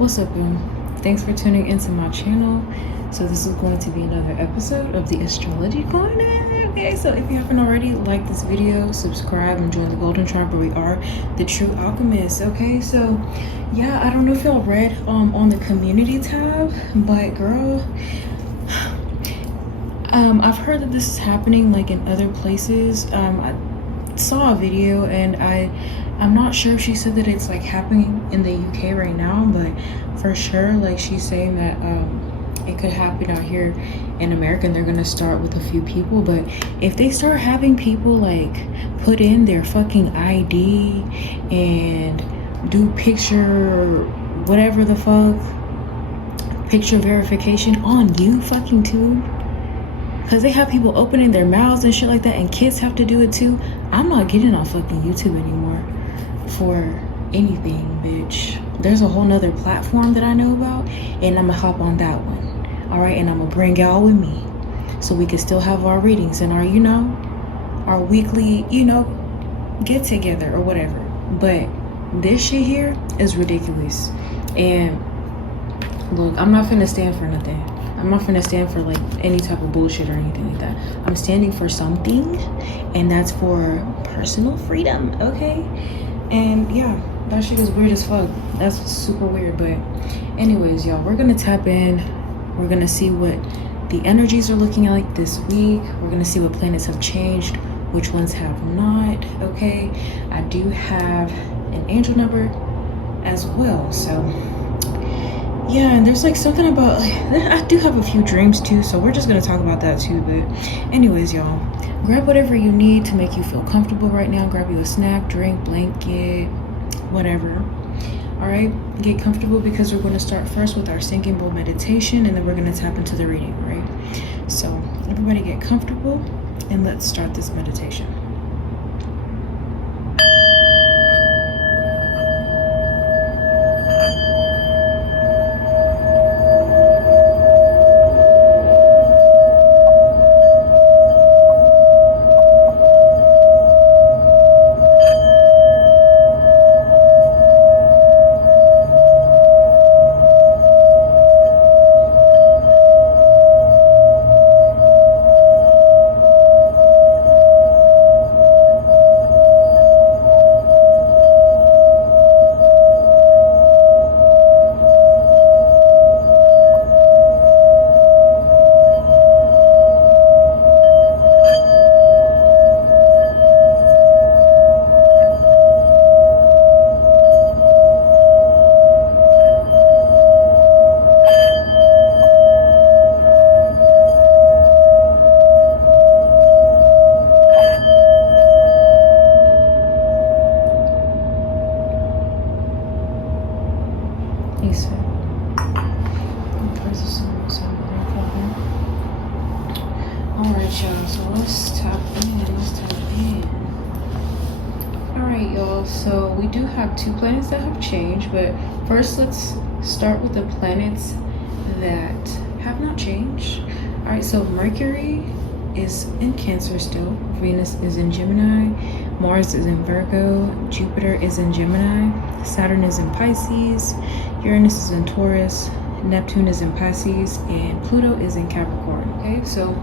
What's up, y'all? Thanks for tuning into my channel. So this is going to be another episode of the Astrology Corner. Okay, so if you haven't already, like this video, subscribe, and join the Golden Tribe where we are the true alchemists. Okay, so yeah, I don't know if y'all read on the community tab, but girl, I've heard that this is happening like in other places. I saw a video and I'm not sure if she said that it's like happening in the UK right now, but for sure, like she's saying that it could happen out here in America, and they're gonna start with a few people. But if they start having people like put in their fucking ID and do picture whatever the fuck, picture verification on you fucking too, because they have people opening their mouths and shit like that, and kids have to do it too. I'm not getting on fucking YouTube anymore for anything, bitch. There's a whole nother platform that I know about, and I'm gonna hop on that one. All right, and I'm gonna bring y'all with me so we can still have our readings and our, our weekly, get together or whatever. But this shit here is ridiculous. And look, I'm not finna stand for nothing. I'm not finna stand for like any type of bullshit or anything like that. I'm standing for something, and that's for personal freedom, okay? And yeah, that shit is weird as fuck. That's super weird. But anyways, y'all, we're gonna tap in. We're gonna see what the energies are looking like this week. We're gonna see what planets have changed, which ones have not, okay? I do have an angel number as well, so yeah. And there's like something about, I do have a few dreams too, so we're just gonna talk about that too. But anyways, y'all, grab whatever you need to make you feel comfortable right now. Grab you a snack, drink, blanket, whatever. All right, get comfortable, because we're going to start first with our sinking bowl meditation, and then we're going to tap into the reading, right? So everybody get comfortable, and let's start this meditation. So we do have two planets that have changed, but first let's start with the planets that have not changed. All right, so Mercury is in Cancer still, Venus is in Gemini, Mars is in Virgo, Jupiter is in Gemini, Saturn is in Pisces, Uranus is in Taurus, Neptune is in Pisces, and Pluto is in Capricorn. Okay, so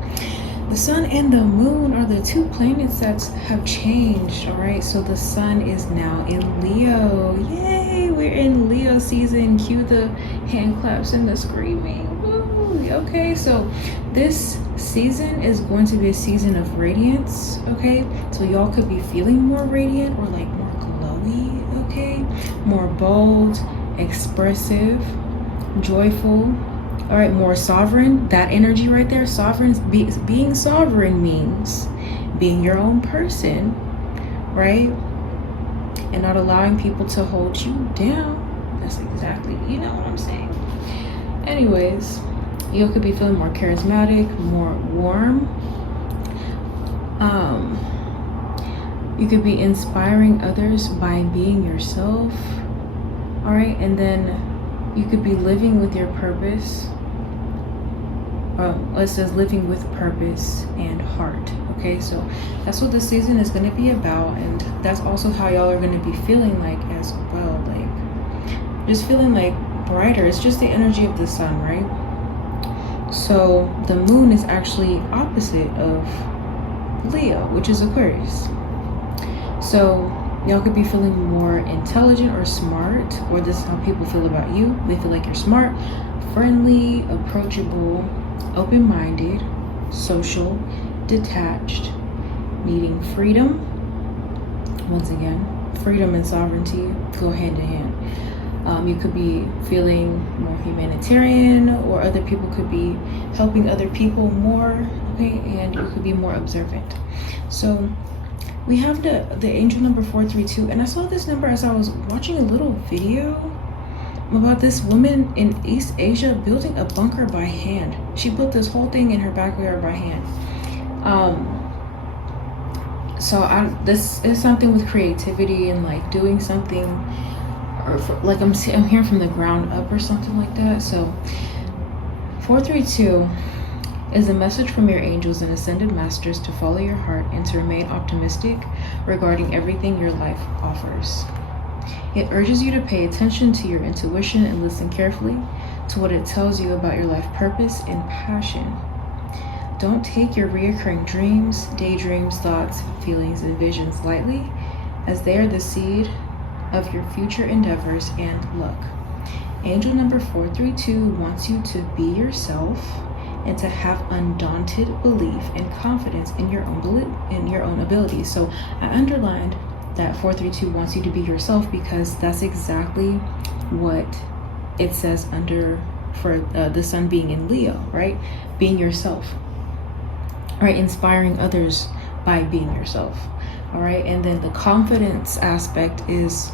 the sun and the moon are the two planets that have changed. All right, so the sun is now in Leo. Yay, we're in Leo season. Cue the hand claps and the screaming. Woo. Okay, so this season is going to be a season of radiance. Okay, so y'all could be feeling more radiant or like more glowy. Okay, more bold, expressive, joyful. All right, more sovereign. That energy right there, sovereign. Being sovereign means being your own person, right? And not allowing people to hold you down. That's exactly, you know what I'm saying. Anyways, you could be feeling more charismatic, more warm. You could be inspiring others by being yourself. All right, and then you could be living with your purpose. It says living with purpose and heart. Okay, so that's what this season is going to be about, and that's also how y'all are going to be feeling like as well. Like just feeling like brighter. It's just the energy of the sun, right? So the moon is actually opposite of Leo, which is Aquarius. So y'all could be feeling more intelligent or smart, or this is how people feel about you. They feel like you're smart, friendly, approachable, open-minded, social, detached, needing freedom. Once again, freedom and sovereignty go hand in hand. You could be feeling more humanitarian, or other people could be helping other people more, okay? And you could be more observant. So we have the angel number 432, and I saw this number as I was watching a little video about this woman in East Asia building a bunker by hand. She built this whole thing in her backyard by hand. This is something with creativity and like doing something, or like I'm hearing from the ground up or something like that. So 432 is a message from your angels and ascended masters to follow your heart and to remain optimistic regarding everything your life offers. It urges you to pay attention to your intuition and listen carefully to what it tells you about your life purpose and passion. Don't take your reoccurring dreams, daydreams, thoughts, feelings, and visions lightly, as they are the seed of your future endeavors and luck. Angel number 432 wants you to be yourself and to have undaunted belief and confidence in your own abilities. So I underlined that 432 wants you to be yourself, because that's exactly what it says for the sun being in Leo, right? Being yourself, right? Inspiring others by being yourself, all right? And then the confidence aspect is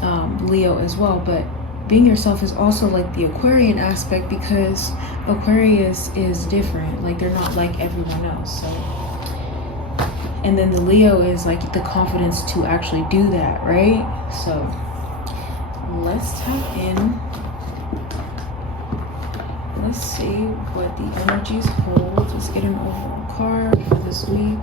Leo as well, but being yourself is also like the Aquarian aspect, because Aquarius is different. Like, they're not like everyone else. So, and then the Leo is like the confidence to actually do that, right? So let's tap in. Let's see what the energies hold. Let's get an overall card for this week.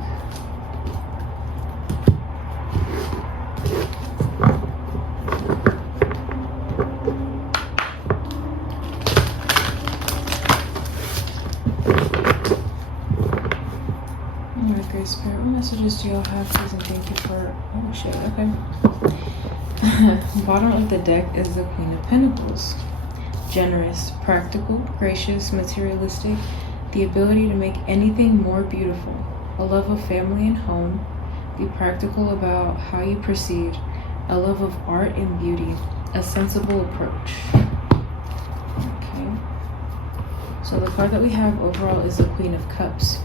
Spirit, what messages do y'all have, please, and thank you for, oh shit, okay. Bottom of the deck is the Queen of Pentacles. Generous, practical, gracious, materialistic, the ability to make anything more beautiful, a love of family and home, be practical about how you proceed, a love of art and beauty, a sensible approach. Okay. So the card that we have overall is the Queen of Cups.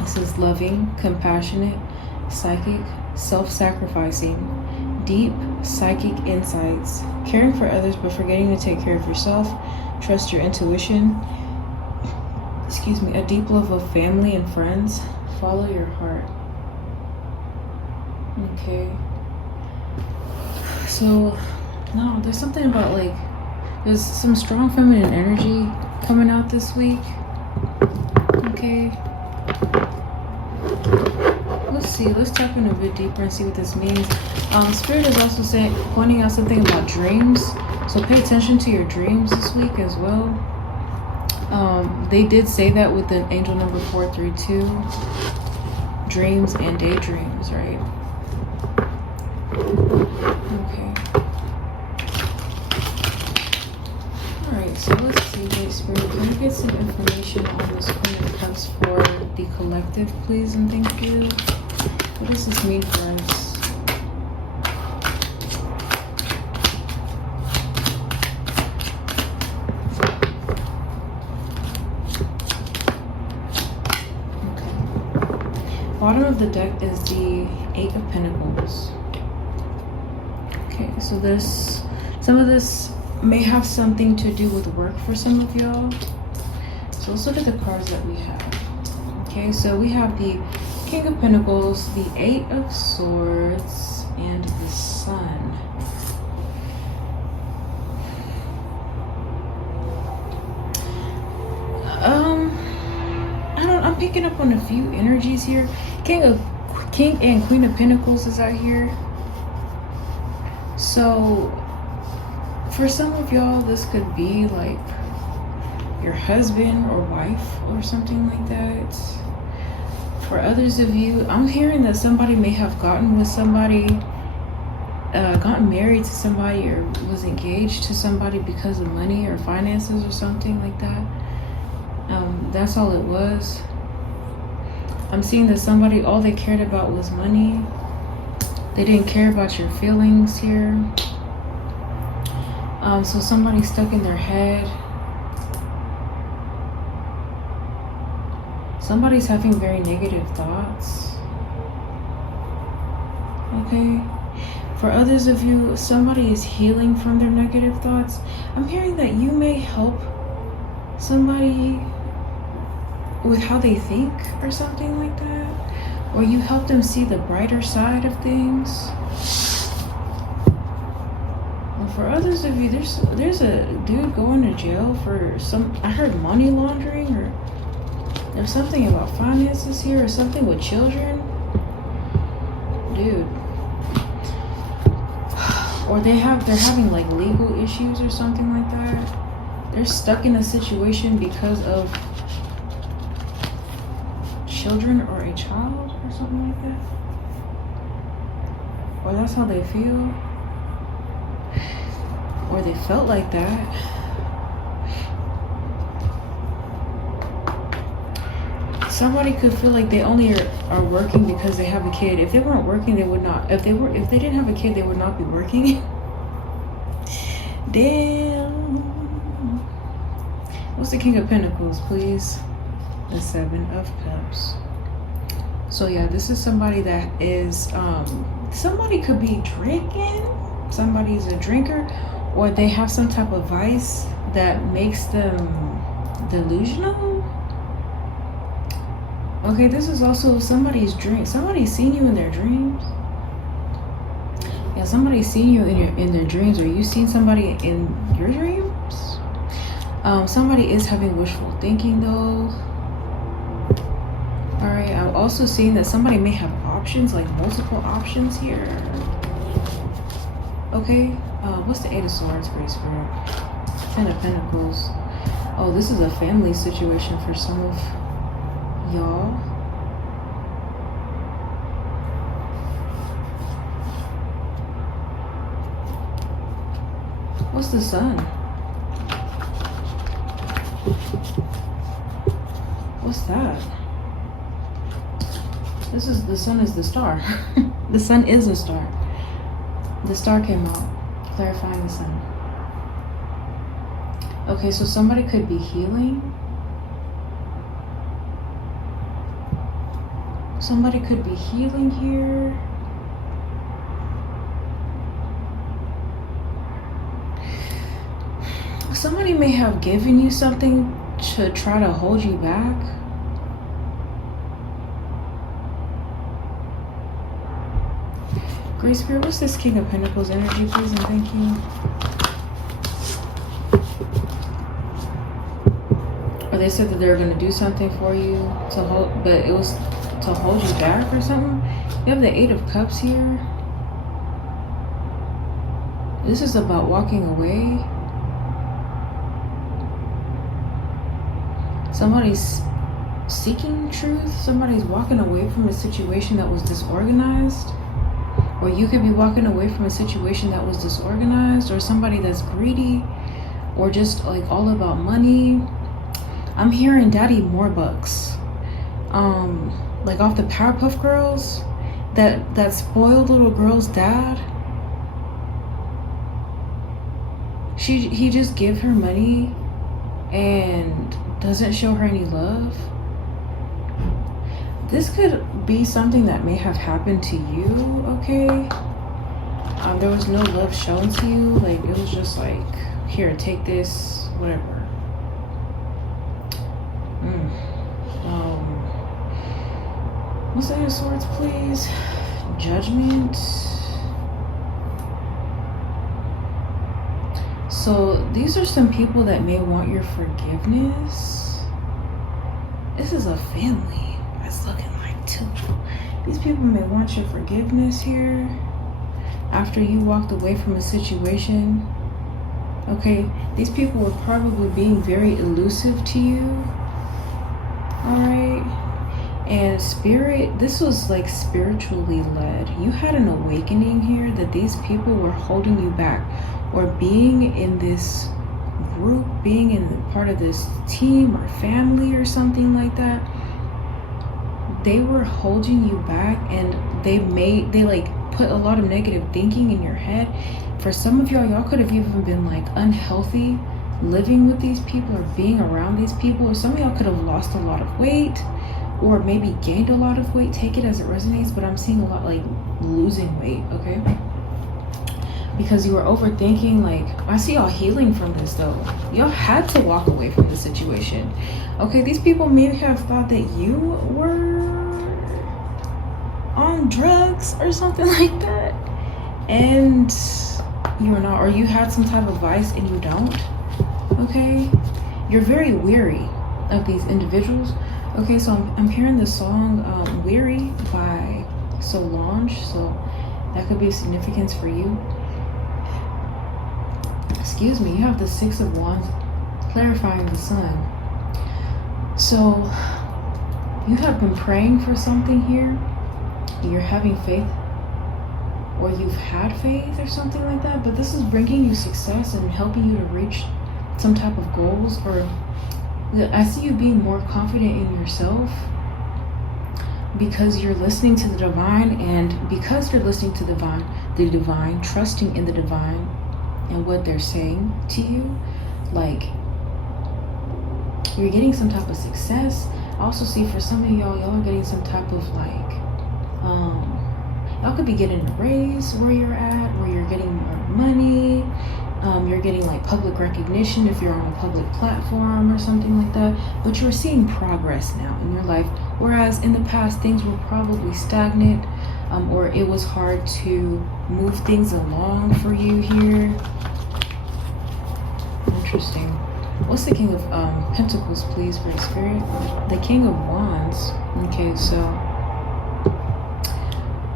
This is loving, compassionate, psychic, self-sacrificing, deep psychic insights, caring for others but forgetting to take care of yourself, trust your intuition, a deep love of family and friends, follow your heart. Okay. So, no, there's something about like, there's some strong feminine energy coming out this week. Okay. Let's see, let's tap in a bit deeper and see what this means. Spirit is also pointing out something about dreams. So pay attention to your dreams this week as well. They did say that with the angel number 432, dreams and daydreams, right? Okay. Alright, so let's see, wait, Spirit, can we get some information on this Queen of Cups for the collective, please, and thank you. What does this mean for us? Okay. Bottom of the deck is the Eight of Pentacles. Okay, so some of this may have something to do with work for some of y'all. So let's look at the cards that we have. Okay, so we have the King of Pentacles, the Eight of Swords, and the Sun. I'm picking up on a few energies here. King and Queen of Pentacles is out here. So For some of y'all, this could be like your husband or wife or something like that. For others of you, I'm hearing that somebody may have gotten with somebody, gotten married to somebody, or was engaged to somebody because of money or finances or something like that. That's all it was. I'm seeing that somebody, all they cared about was money. They didn't care about your feelings here. So somebody's stuck in their head. Somebody's having very negative thoughts. Okay. For others of you, somebody is healing from their negative thoughts. I'm hearing that you may help somebody with how they think or something like that. Or you help them see the brighter side of things. And for others of you, there's a dude going to jail for I heard money laundering, or there's something about finances here, or something with children. Dude. Or they're having like legal issues or something like that. They're stuck in a situation because of children or a child or something like that. Or that's how they feel. Or they felt like that. Somebody could feel like they only are working because they have a kid. If they weren't working, they would not. If they didn't have a kid, they would not be working. Damn. What's the King of Pentacles, please? The Seven of Cups. So yeah, this is somebody that is somebody could be drinking. Somebody's a drinker, or they have some type of vice that makes them delusional. Okay, this is also somebody's dream. Somebody's seen you in their dreams. Yeah, somebody's seen you in their dreams, or you seen somebody in your dreams. Somebody is having wishful thinking though. All right, I'm also seeing that somebody may have options, like multiple options here. Okay, what's the Eight of Swords, Great Spirit? Ten of Pentacles. Oh, this is a family situation for some of y'all. What's the Sun? What's that? The Sun is the star. The Sun is a star. The star came out, clarifying the Sun. Okay, so somebody could be healing. Somebody could be healing here. Somebody may have given you something to try to hold you back. Great Spirit, what's this King of Pentacles energy, please, and thank you. Or they said that they were going to do something for you to hold, but it was to hold you back or something. You have the Eight of Cups here. This is about walking away. Somebody's seeking truth. Somebody's walking away from a situation that was disorganized. Or you could be walking away from a situation that was disorganized, or somebody that's greedy, or just like all about money. I'm hearing Daddy Morebucks. Like off the Powerpuff Girls, that spoiled little girl's dad. He just give her money and doesn't show her any love. This could be something that may have happened to you, okay? There was no love shown to you. Like, it was just like, here, take this, whatever. What's the Eight of Swords, please? Judgment. So these are some people that may want your forgiveness. This is a family. It's looking like two. These people may want your forgiveness here after you walked away from a situation. Okay, these people were probably being very elusive to you. All right. And spirit, this was like spiritually led. You had an awakening here that these people were holding you back, or being in this group, being in part of this team or family or something like that. They were holding you back, and they like put a lot of negative thinking in your head. For some of y'all could have even been like unhealthy living with these people or being around these people, or some of y'all could have lost a lot of weight or maybe gained a lot of weight. Take it as it resonates, but I'm seeing a lot like losing weight, okay? Because you were overthinking. Like, I see y'all healing from this though. Y'all had to walk away from the situation. Okay, these people may have thought that you were on drugs or something like that, and you were not, or you had some type of vice and you don't. Okay, you're very weary of these individuals. Okay, so I'm hearing the song Weary by Solange, so that could be significance for you. Excuse me, you have the Six of Wands, clarifying the sun. So you have been praying for something here. You're having faith, or you've had faith or something like that, but this is bringing you success and helping you to reach some type of goals. Or I see you being more confident in yourself because you're listening to the divine, and because you're listening to the divine, trusting in the divine and what they're saying to you, like you're getting some type of success. I also see for some of y'all are getting some type of like, y'all could be getting a raise where you're at, where you're getting more money. You're getting like public recognition if you're on a public platform or something like that, but you're seeing progress now in your life, whereas in the past things were probably stagnant, or it was hard to move things along for you here. Interesting. What's the King of Pentacles, please, for the Spirit? The King of Wands. Okay, so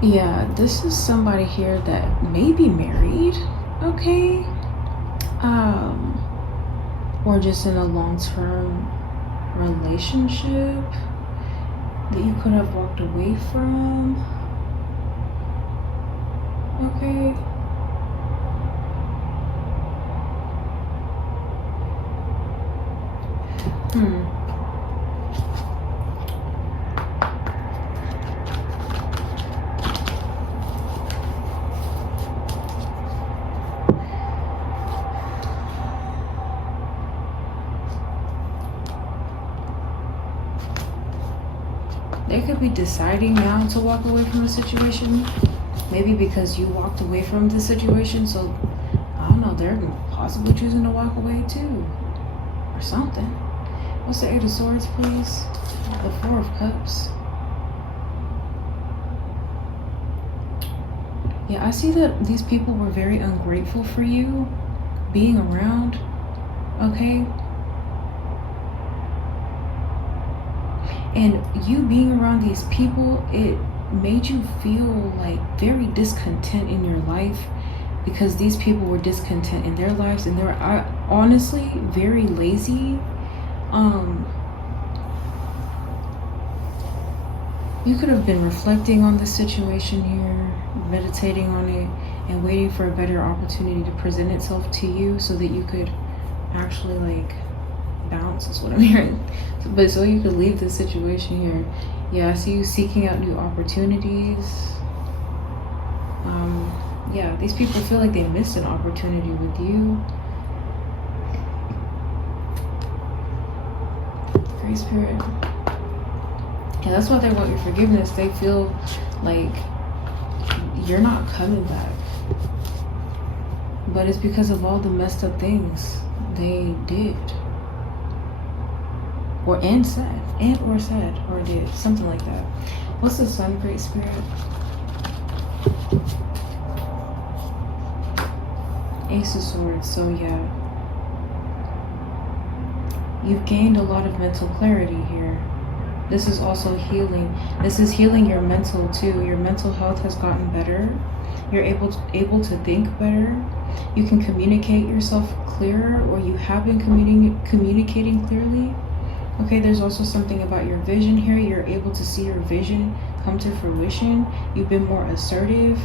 yeah, this is somebody here that may be married, okay? Or just in a long-term relationship that you could have walked away from. Okay. They could be deciding now to walk away from the situation. Maybe because you walked away from the situation, so I don't know, they're possibly choosing to walk away too, or something. What's the Eight of Swords, please? The Four of Cups. Yeah, I see that these people were very ungrateful for you being around, okay? And you being around these people, it made you feel like very discontent in your life, because these people were discontent in their lives, and they're honestly very lazy. You could have been reflecting on the situation here, meditating on it, and waiting for a better opportunity to present itself to you so that you could actually like bounce, is what I'm hearing. But so you could leave this situation here. Yeah, I see you seeking out new opportunities. Yeah, these people feel like they missed an opportunity with you. Great Spirit. Yeah, that's why they want your forgiveness. They feel like you're not coming back. But it's because of all the messed up things they did. Or said, or did. Something like that. What's the Sun, Great Spirit? Ace of Swords. So yeah, you've gained a lot of mental clarity here. This is also healing. This is healing your mental too. Your mental health has gotten better. You're able to think better. You can communicate yourself clearer, or you have been communicating clearly. Okay, there's also something about your vision here. You're able to see your vision come to fruition. You've been more assertive.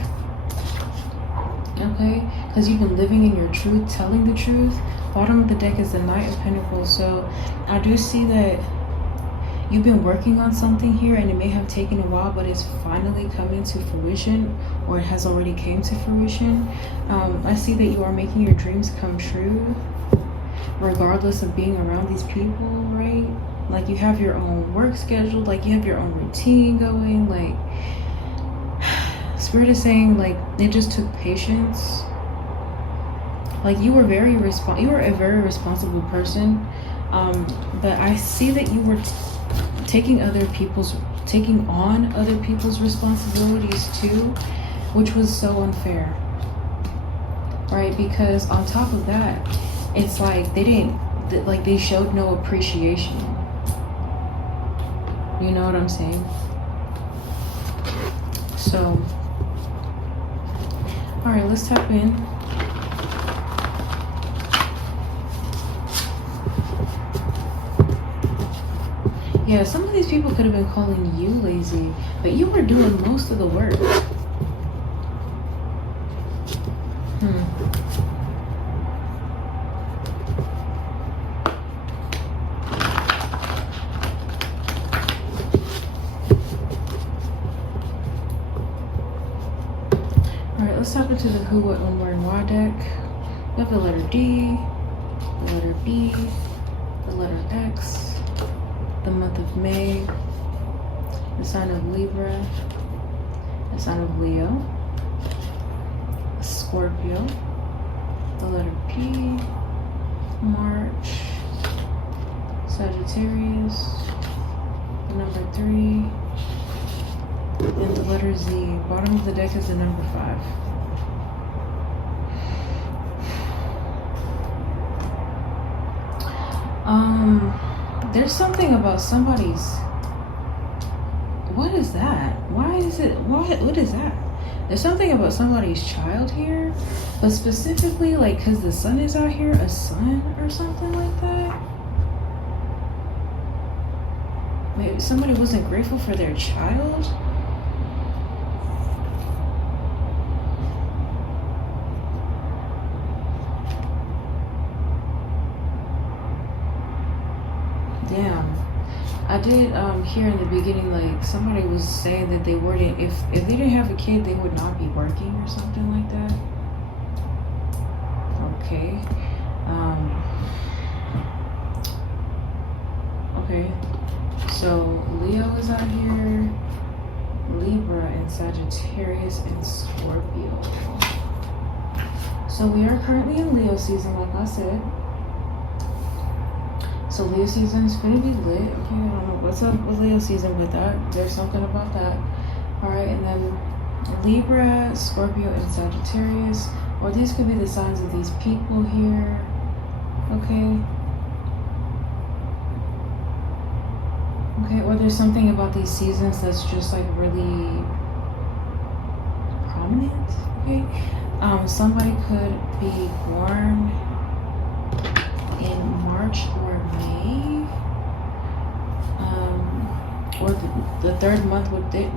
Okay, because you've been living in your truth, telling the truth. Bottom of the deck is the Knight of Pentacles. So I do see that you've been working on something here, and it may have taken a while, but it's finally coming to fruition, or it has already came to fruition. I see that you are making your dreams come true, regardless of being around these people, right? Like, you have your own work schedule, like you have your own routine going. Like, Spirit is saying, like, it just took patience. Like, you were a very responsible person, but I see that you were taking on other people's responsibilities too, which was so unfair, right? Because on top of that, it's like they showed no appreciation. You know what I'm saying? So, all right, let's tap in. Yeah, some of these people could have been calling you lazy, but you were doing most of the work. Alright, let's tap into the Who, What, When, Where, and Why deck. We have the letter D, the letter B, the letter X, the month of May, the sign of Libra, the sign of Leo, Scorpio, the letter P, March, Sagittarius, the number 3, and the letter Z. Bottom of the deck is the number 5. There's something about somebody's... What is that? What is that? There's something about somebody's child here, but specifically, like, because the sun is out here, a son or something like that. Maybe somebody wasn't grateful for their child. Damn. I did hear in the beginning, like, somebody was saying that they wouldn't, if they didn't have a kid, they would not be working or something like that. Okay. Okay. So Leo is out here, Libra and Sagittarius and Scorpio. So we are currently in Leo season, like I said. So Leo season is going to be lit. Okay, I don't know what's up with Leo season with that. There's something about that. Alright, and then Libra, Scorpio, and Sagittarius. Or these could be the signs of these people here. Okay. Okay, or there's something about these seasons that's just like really prominent. Okay. Somebody could be born in March or May, or the third month,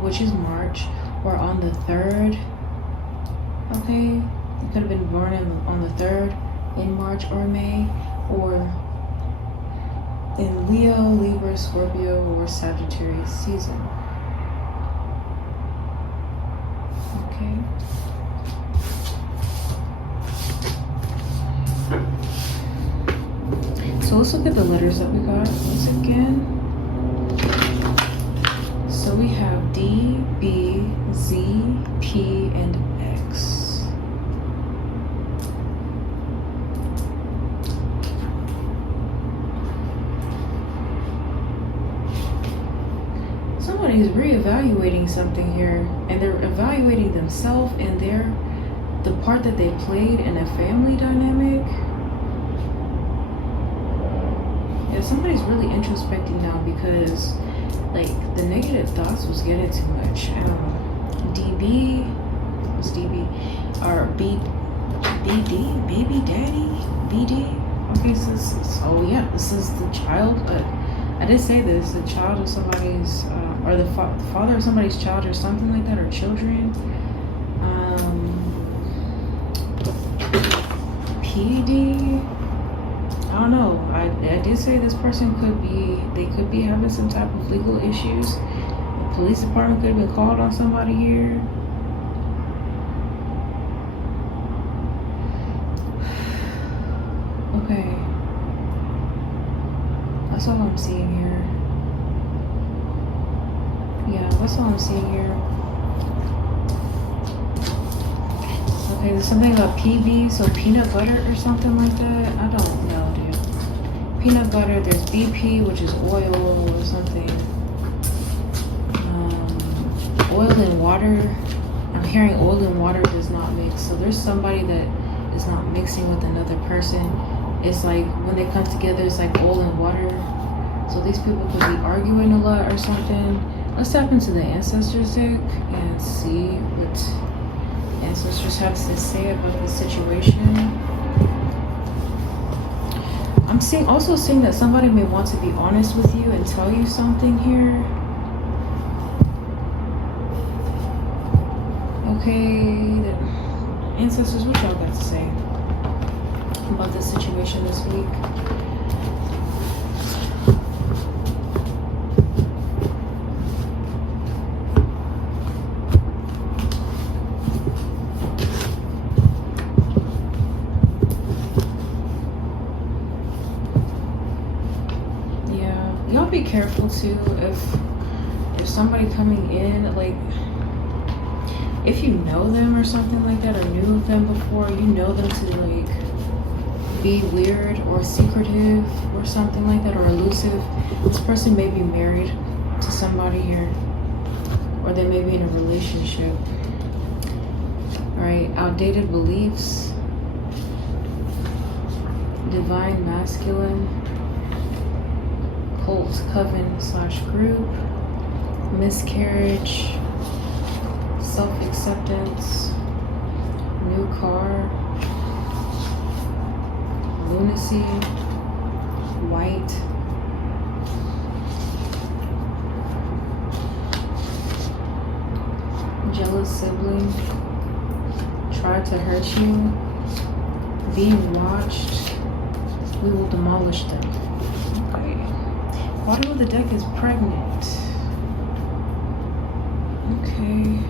which is March, or on the 3rd. Okay, you could have been born on the 3rd in March or May, or in Leo, Libra, Scorpio, or Sagittarius season. Okay. So let's look at the letters that we got once again. So we have D, B, Z, P, and X. Somebody's reevaluating something here, and they're evaluating themselves and the part that they played in a family dynamic. Yeah, somebody's really introspecting now because, like, the negative thoughts was getting too much. DB, what's DB? Or BD, baby daddy, BD. Okay, so yeah, this is the child. I did say this, the child of somebody's, or the father of somebody's child, or something like that, or children. PD. I don't know. I did say this person they could be having some type of legal issues. The police department could have been called on somebody here. Okay. That's all I'm seeing here. Yeah, that's all I'm seeing here. Okay, there's something about PB, so peanut butter or something like that. I don't know, dude. Peanut butter, there's BP, which is oil or something. Oil and water. I'm hearing oil and water does not mix. So there's somebody that is not mixing with another person. It's like when they come together, it's like oil and water. So these people could be arguing a lot or something. Let's tap into the ancestors deck and see what ancestors have to say about this situation. I'm also seeing that somebody may want to be honest with you and tell you something here. Okay, the ancestors, what y'all got to say about this situation this week? Y'all be careful too if somebody coming in, like if you know them or something like that, or knew of them before, you know them to like be weird or secretive or something like that, or elusive. This person may be married to somebody here, or they may be in a relationship. All right, outdated beliefs, divine masculine, cult, coven / group, miscarriage, self-acceptance, new car, lunacy, white, jealous sibling, tried to hurt you, being watched, we will demolish them. Okay. Bottom of the deck is pregnant. Okay.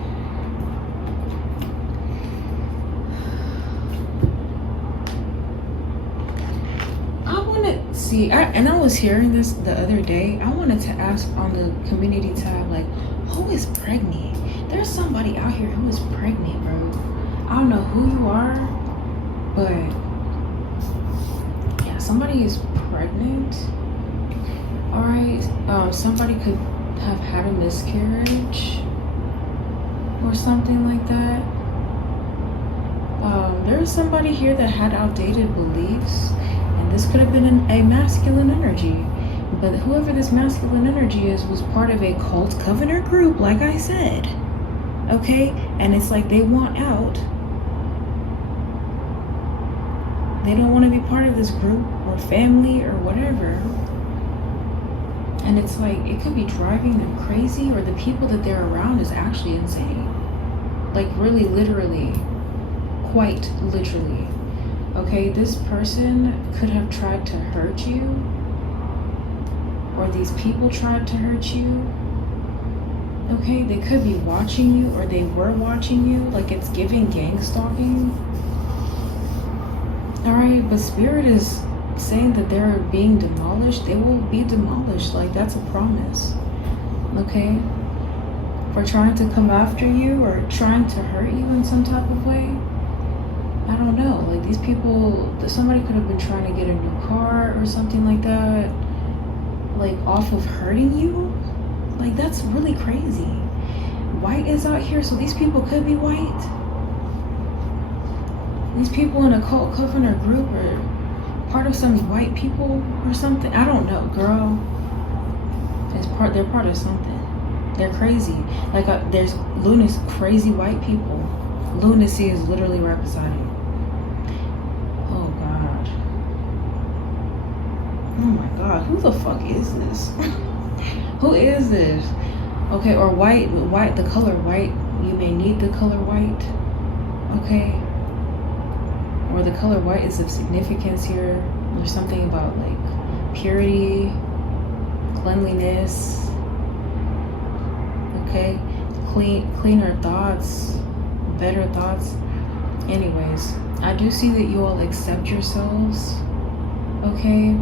I want to see, and I was hearing this the other day. I wanted to ask on the community tab, like, who is pregnant? There's somebody out here who is pregnant, bro. I don't know who you are, but yeah, somebody is pregnant. All right, somebody could have had a miscarriage or something like that. There's somebody here that had outdated beliefs, and this could have been a masculine energy. But whoever this masculine energy is was part of a cult coven or group, like I said. Okay, and it's like they want out. They don't want to be part of this group or family or whatever. And it's like, it could be driving them crazy, or the people that they're around is actually insane. Like really, literally, quite literally. Okay, this person could have tried to hurt you, or these people tried to hurt you. Okay, they could be watching you, or they were watching you. Like, it's giving gang stalking. All right, but Spirit is saying that they're being demolished. They will be demolished. Like, that's a promise. Okay, for trying to come after you or trying to hurt you in some type of way. I don't know, like these people, somebody could have been trying to get a new car or something like that, like off of hurting you. Like, that's really crazy. White is out here, so these people could be white. These people in a cult coven or group are part of some white people or something. I don't know, girl. They're part of something. They're crazy. Like, there's lunacy, crazy white people. Lunacy is literally representing. Oh my god, who the fuck is this? Who is this? Okay, or white, the color white. You may need the color white. Okay. Or the color white is of significance here. There's something about like purity, cleanliness. Okay. Cleaner thoughts, better thoughts. Anyways, I do see that you all accept yourselves. Okay.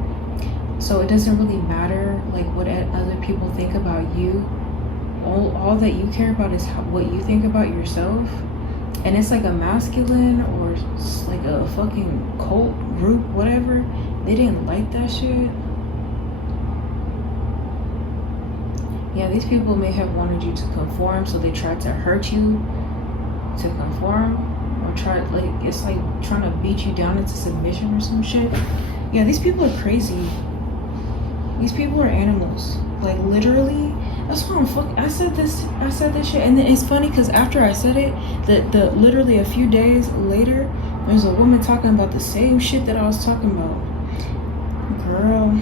So it doesn't really matter like what other people think about you. All that you care about is what you think about yourself. And it's like a masculine or like a fucking cult group, whatever. They didn't like that shit. Yeah, these people may have wanted you to conform, so they tried to hurt you to conform, or it's like trying to beat you down into submission or some shit. Yeah, these people are crazy. These people are animals. Like literally, that's why I said this shit. And then it's funny because after I said it, the literally a few days later, there's a woman talking about the same shit that I was talking about. Girl,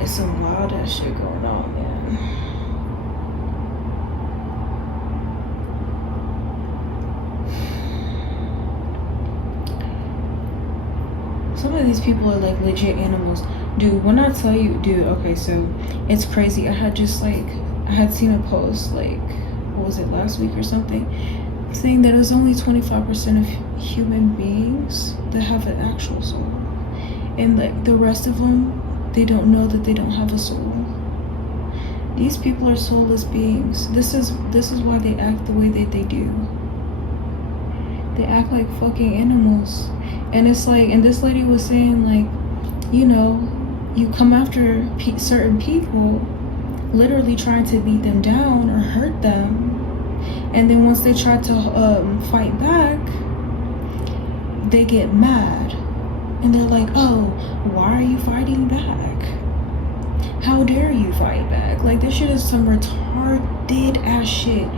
it's some wild ass shit going on, man. Some of these people are like legit animals. Dude, when I tell you, dude, okay, so it's crazy. I had seen a post, like, what was it, last week or something, saying that it's only 25% of human beings that have an actual soul. And like the rest of them, they don't know that they don't have a soul. These people are soulless beings. This is why they act the way that they do. They act like fucking animals. And it's like, and this lady was saying like, you know, you come after certain people, literally trying to beat them down or hurt them, and then once they try to fight back, they get mad, and they're like, oh, why are you fighting back? How dare you fight back? Like, this shit is some retarded ass shit.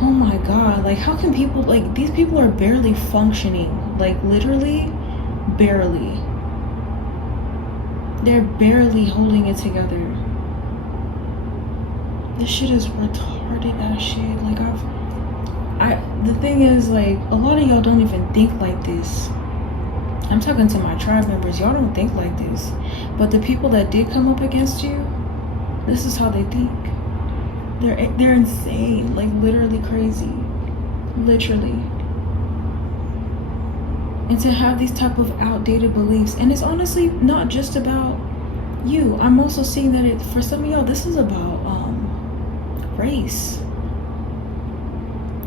Oh my god, like, how can people, like, these people are barely functioning, like, literally barely. They're barely holding it together. This shit is retarded ass shit. Like, the thing is, like, a lot of y'all don't even think like this. I'm talking to my tribe members. Y'all don't think like this. But the people that did come up against you, this is how they think. They're insane. Like, literally crazy. Literally. And to have these type of outdated beliefs. And it's honestly not just about you. I'm also seeing that for some of y'all, this is about race.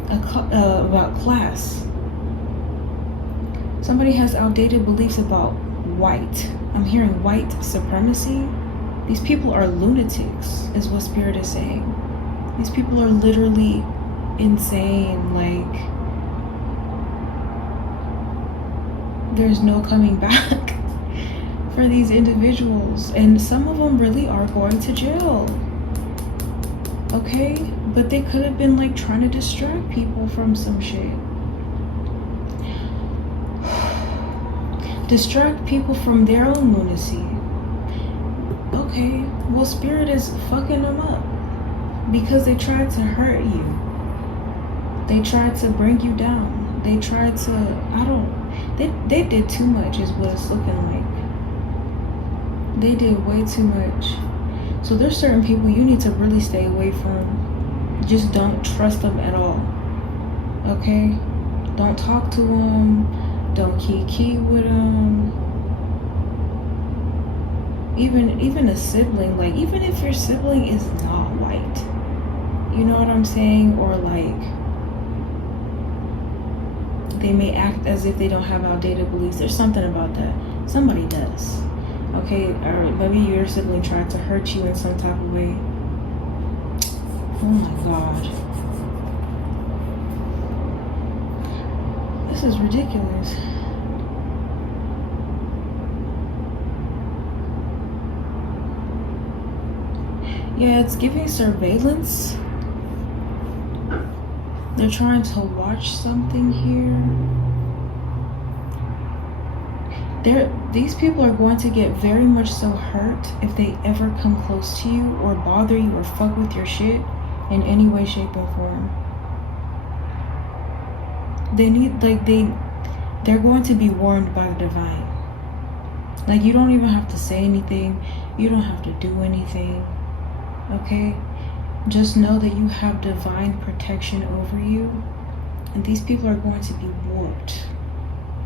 About class. Somebody has outdated beliefs about white. I'm hearing white supremacy. These people are lunatics, is what Spirit is saying. These people are literally insane. Like, there's no coming back for these individuals. And some of them really are going to jail. Okay? But they could have been like trying to distract people from some shit. Distract people from their own lunacy. Okay, well, Spirit is fucking them up because they tried to hurt you. They tried to bring you down. They tried to, they did too much is what it's looking like. They did way too much. So there's certain people you need to really stay away from. Just don't trust them at all. Okay? Don't talk to them. Don't key with them. Even a sibling, like, even if your sibling is not white, you know what I'm saying? Or like, they may act as if they don't have outdated beliefs. There's something about that. Somebody does. Okay? Or maybe your sibling tried to hurt you in some type of way. Oh my god. This is ridiculous. Yeah, it's giving surveillance. They're trying to watch something here. these people are going to get very much so hurt if they ever come close to you or bother you or fuck with your shit in any way, shape, or form. They need, like, they're going to be warned by the divine. Like, you don't even have to say anything. You don't have to do anything. Okay? Just know that you have divine protection over you. And these people are going to be warped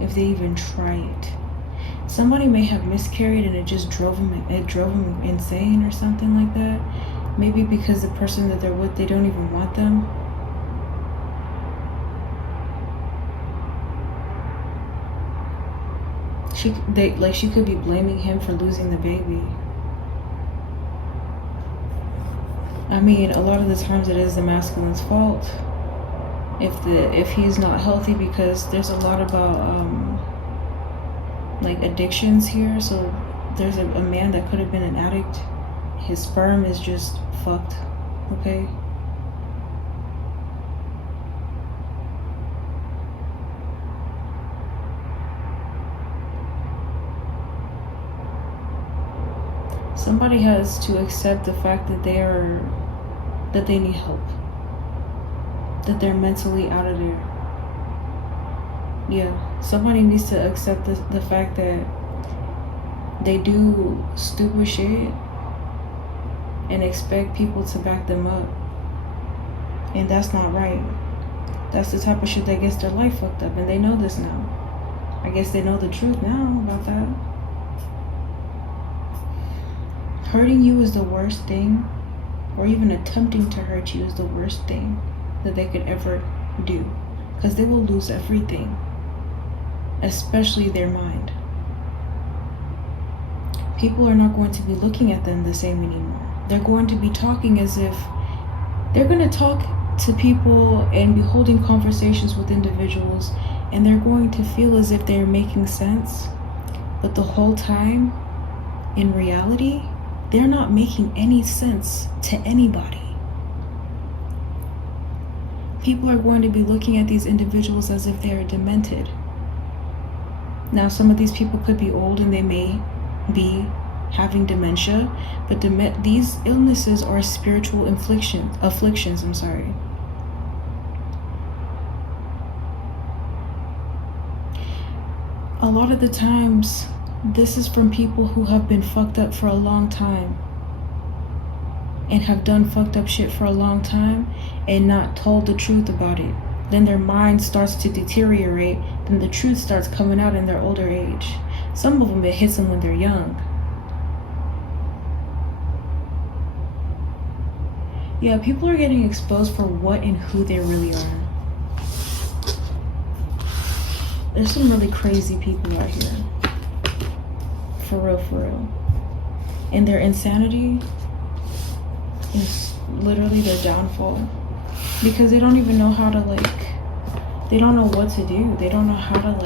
if they even try it. Somebody may have miscarried and it drove them insane or something like that. Maybe because the person that they're with, they don't even want them. She could be blaming him for losing the baby. I mean, a lot of the times it is the masculine's fault if he's not healthy, because there's a lot about like addictions here. So there's a man that could have been an addict. His sperm is just fucked. Okay. Somebody has to accept the fact that they need help, that they're mentally out of there. Yeah, somebody needs to accept the fact that they do stupid shit and expect people to back them up, and that's not right. That's the type of shit that gets their life fucked up, and they know this now. I guess they know the truth now about that. Hurting you is the worst thing, or even attempting to hurt you is the worst thing that they could ever do, because they will lose everything, especially their mind. People are not going to be looking at them the same anymore. They're going to be talking as if they're going to talk to people and be holding conversations with individuals, and they're going to feel as if they're making sense, but the whole time, in reality, they're not making any sense to anybody. People are going to be looking at these individuals as if they are demented. Now, some of these people could be old and they may be having dementia, but these illnesses are spiritual afflictions. I'm sorry. A lot of the times, this is from people who have been fucked up for a long time and have done fucked up shit for a long time and not told the truth about it. Then their mind starts to deteriorate, then the truth starts coming out in their older age. Some of them, it hits them when they're young. Yeah, people are getting exposed for what and who they really are. There's some really crazy people out here. For real. And their insanity is literally their downfall. Because they don't even know how to, they don't know what to do. They don't know how to,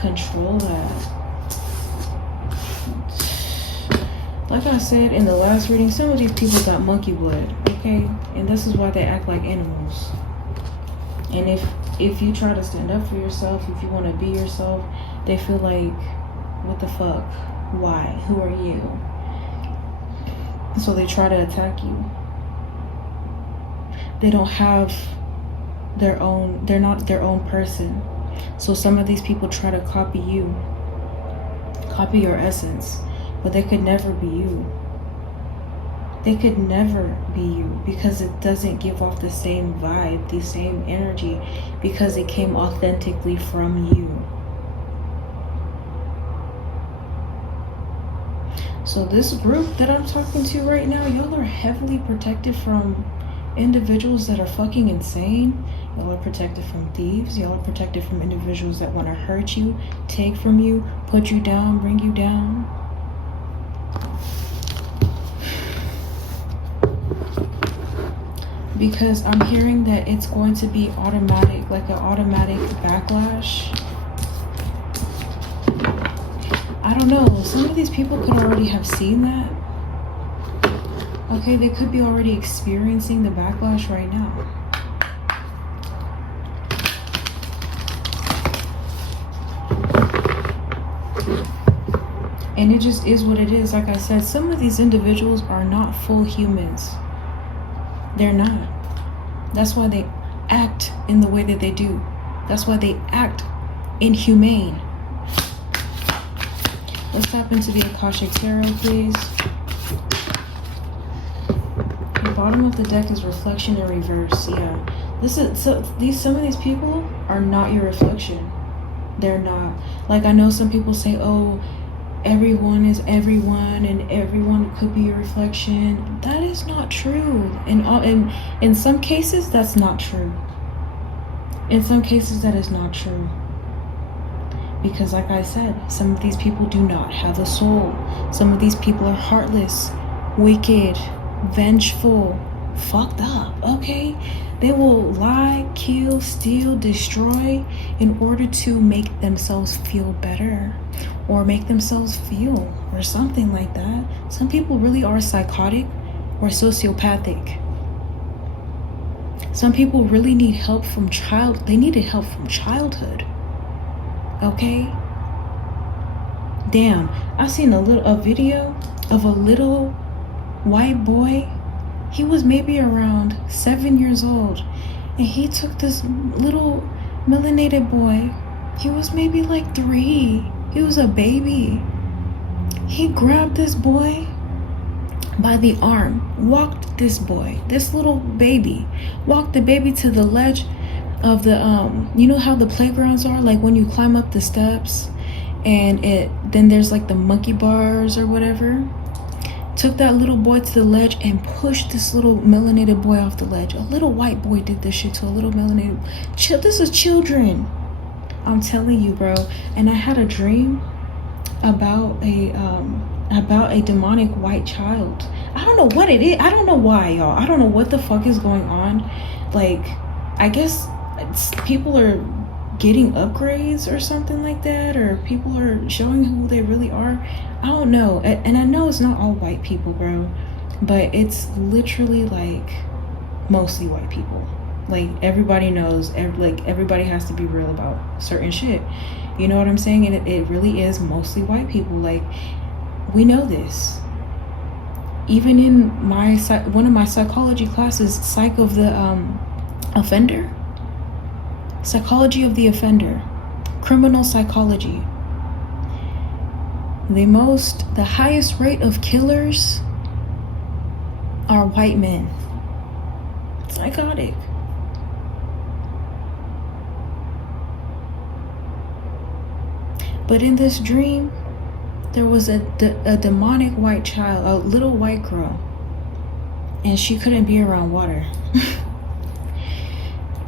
control that. Like I said in the last reading, some of these people got monkey blood, okay? And this is why they act like animals. And if you try to stand up for yourself, if you want to be yourself, they feel like, what the fuck? Why? Who are you? So they try to attack you. They don't have they're not their own person. So some of these people try to copy you, copy your essence, but they could never be you. They could never be you, because it doesn't give off the same vibe, the same energy, because it came authentically from you. So this group that I'm talking to right now, y'all are heavily protected from individuals that are fucking insane. Y'all are protected from thieves. Y'all are protected from individuals that want to hurt you, take from you, put you down, bring you down. Because I'm hearing that it's going to be automatic, like an automatic backlash. I don't know, some of these people could already have seen that. Okay, they could be already experiencing the backlash right now. And it just is what it is. Like I said, some of these individuals are not full humans. They're not. That's why they act in the way that they do. That's why they act inhumane. Let's tap into the Akashic Tarot, please. The bottom of the deck is reflection in reverse. Yeah. Some of these people are not your reflection. They're not. Like, I know some people say, oh, everyone is everyone and everyone could be a reflection. That is not true. And in some cases, that's not true. In some cases, that is not true. Because like I said, some of these people do not have a soul. Some of these people are heartless, wicked, vengeful, fucked up, okay? They will lie, kill, steal, destroy in order to make themselves feel better or make themselves feel or something like that. Some people really are psychotic or sociopathic. Some people really need help from they needed help from childhood. Okay? Damn, I seen a video of a little white boy. He was maybe around 7 years old, and he took this little melanated boy. He was maybe like 3. He was a baby. He grabbed this boy by the arm, walked this little baby, walked the baby to the ledge of the you know how the playgrounds are, like when you climb up the steps and then there's like the monkey bars or whatever. Took that little boy to the ledge and pushed this little melanated boy off the ledge. A little white boy did this shit to a little melanated. This is children. I'm telling you, bro. And I had a dream about a demonic white child. I don't know what it is. I don't know why, y'all. I don't know what the fuck is going on. Like, I guess people are getting upgrades or something like that, or people are showing who they really are. I don't know. And I know it's not all white people, bro, but it's literally like mostly white people. Like, everybody knows, everybody has to be real about certain shit. You know what I'm saying? And it really is mostly white people. Like, we know this. Even in one of my psychology classes, psych of the offender, psychology of the offender, criminal psychology. The highest rate of killers are white men. Psychotic. But in this dream, there was a demonic white child, a little white girl, and she couldn't be around water.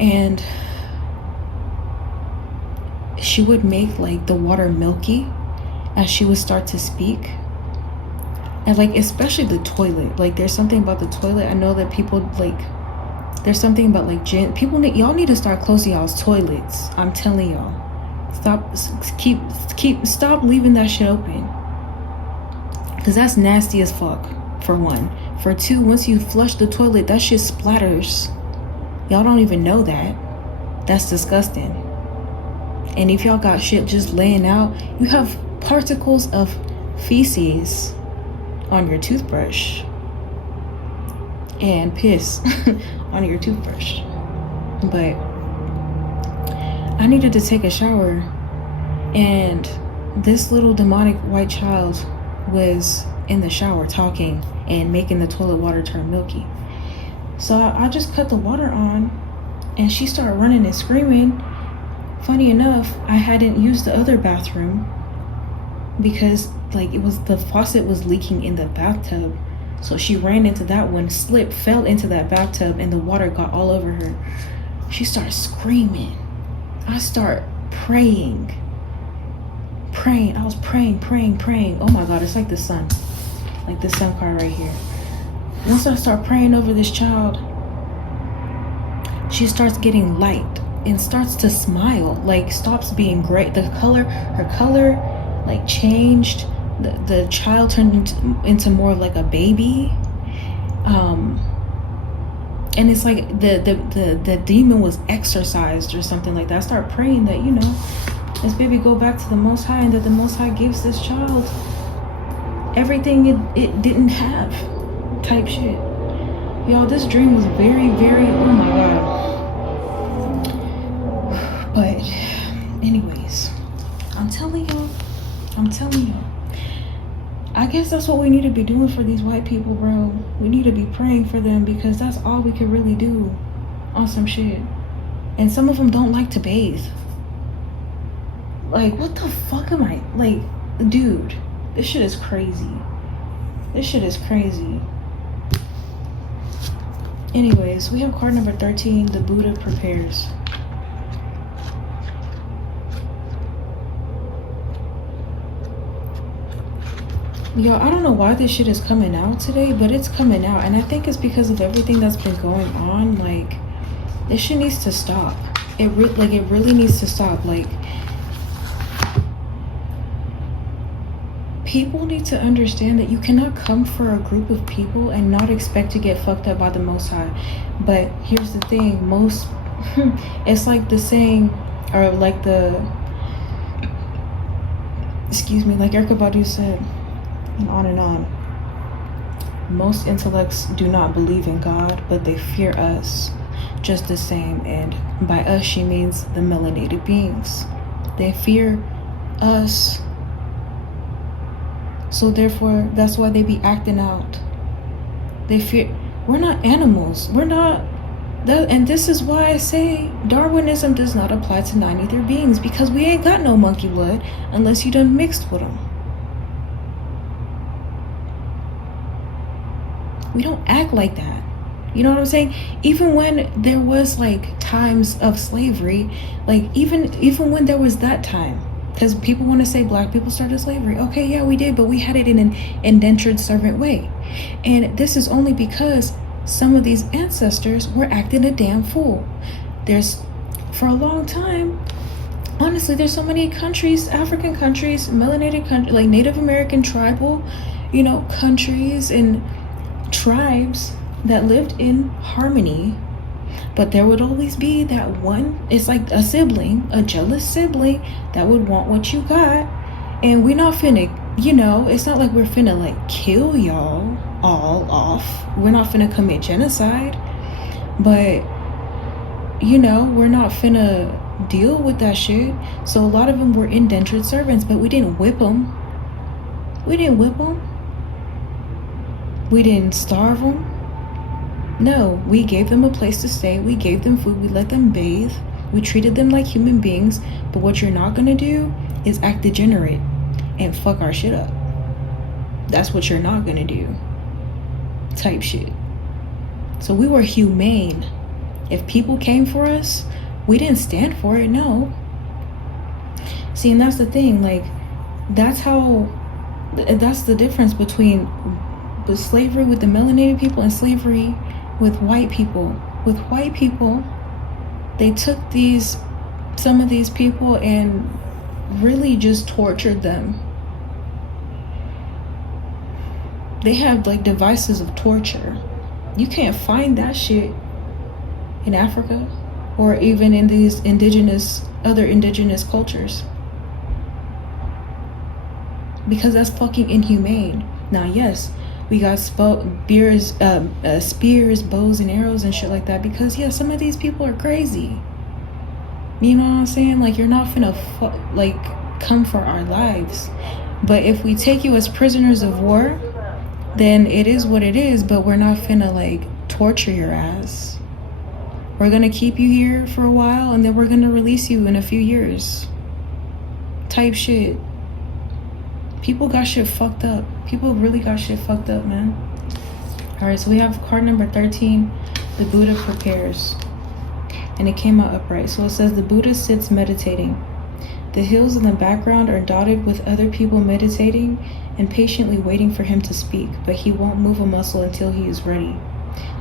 And she would make like the water milky as she would start to speak. And like, especially the toilet, like there's something about the toilet. I know that people like, there's something about like y'all need to start closing y'all's toilets. I'm telling y'all, stop leaving that shit open, because that's nasty as fuck, for one. For two, once you flush the toilet, that shit splatters. Y'all don't even know that. That's disgusting. And if y'all got shit just laying out, you have particles of feces on your toothbrush and piss on your toothbrush. But I needed to take a shower, and this little demonic white child was in the shower talking and making the toilet water turn milky. So I just cut the water on, and she started running and screaming. Funny enough, I hadn't used the other bathroom because like the faucet was leaking in the bathtub. So she ran into that one, slipped, fell into that bathtub, and the water got all over her. She started screaming. I start praying. I was praying. Oh my God, it's like the sun. Like this sun card right here. Once I start praying over this child, she starts getting light and starts to smile, like stops being gray. Her color like changed. The child turned into more of like a baby. And it's like the demon was exorcised or something like that. I start praying that, you know, this baby go back to the Most High, and that the Most High gives this child everything it didn't have, type shit. Y'all, this dream was very, very, oh my God. But anyways, I'm telling y'all, I guess that's what we need to be doing for these white people, bro. We need to be praying for them, because that's all we can really do on some shit. And some of them don't like to bathe. Like, what the fuck am I, like, dude, this shit is crazy. This shit is crazy. Anyways, we have card number 13, the Buddha prepares. Yo, I don't know why this shit is coming out today, but it's coming out. And I think it's because of everything that's been going on. Like, this shit needs to stop. It really needs to stop. Like, people need to understand that you cannot come for a group of people and not expect to get fucked up by the Most High. But here's the thing, it's like the saying, or like like Erykah Badu said, and on. Most intellects do not believe in God, but they fear us just the same. And by us, she means the melanated beings. They fear us. So therefore, that's why they be acting out. They fear. We're not animals. We're not. And this is why I say Darwinism does not apply to non-ether beings, because we ain't got no monkey blood unless you done mixed with them. We don't act like that. You know what I'm saying? Even when there was like times of slavery, like even when there was that time, because people want to say black people started slavery. Okay, yeah, we did, but we had it in an indentured servant way. And this is only because some of these ancestors were acting a damn fool. For a long time, honestly, there's so many countries, African countries, melanated countries, like Native American tribal, countries and tribes that lived in harmony. But there would always be that one, it's like a sibling, a jealous sibling that would want what you got. And we're not finna, it's not like we're finna like kill y'all all off. We're not finna commit genocide. But, we're not finna deal with that shit. So a lot of them were indentured servants, but we didn't whip them. We didn't starve them. No, we gave them a place to stay. We gave them food. We let them bathe. We treated them like human beings. But what you're not going to do is act degenerate and fuck our shit up. That's what you're not going to do. Type shit. So we were humane. If people came for us, we didn't stand for it. No. See, and that's the thing. Like, that's the difference between the slavery with the melanated people and slavery with white people. With white people, they took some of these people and really just tortured them. They have like devices of torture. You can't find that shit in Africa or even in these other indigenous cultures, because that's fucking inhumane. Now, yes, we got spears, bows, and arrows and shit like that, because yeah, some of these people are crazy. You know what I'm saying? Like, you're not finna come for our lives. But if we take you as prisoners of war, then it is what it is. But we're not finna torture your ass. We're gonna keep you here for a while, and then we're gonna release you in a few years. Type shit. People got shit fucked up. People really got shit fucked up, man. Alright, so we have card number 13, the Buddha prepares. And it came out upright. So it says, the Buddha sits meditating. The hills in the background are dotted with other people meditating and patiently waiting for him to speak, but he won't move a muscle until he is ready.